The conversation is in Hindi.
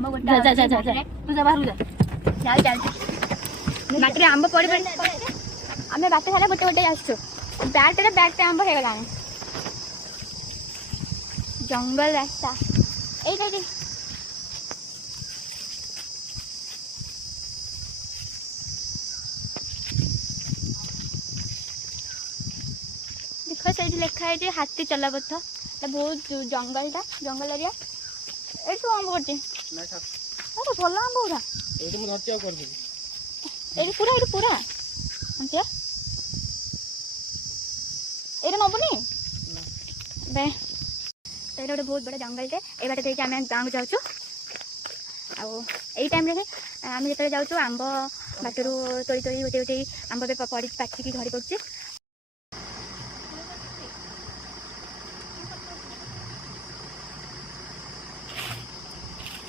आंब गोटा जा जा जा जा तू जा बाहर जा चल चल माटी आंब पड़ी पड़ी आमे बाटे सारा गोटे गोटे आसछु बैग आंब हे गलानी जंगल रास्ता ए देखो से लिखा है हाथी चला पथ बहुत जंगल एरिया ये तो आंब गोटे अरे भल आंब गुरा ये पूरा अंतिया ये नबनी बे तो ये बहुत बड़ा जंगल टे ये बाटे देखिए आम गाँव को जाऊँ आई टाइम आम जो जाऊँ आंब बाटर तोड़ी गोटे गोटे आंब पाचिकी झड़ी पड़े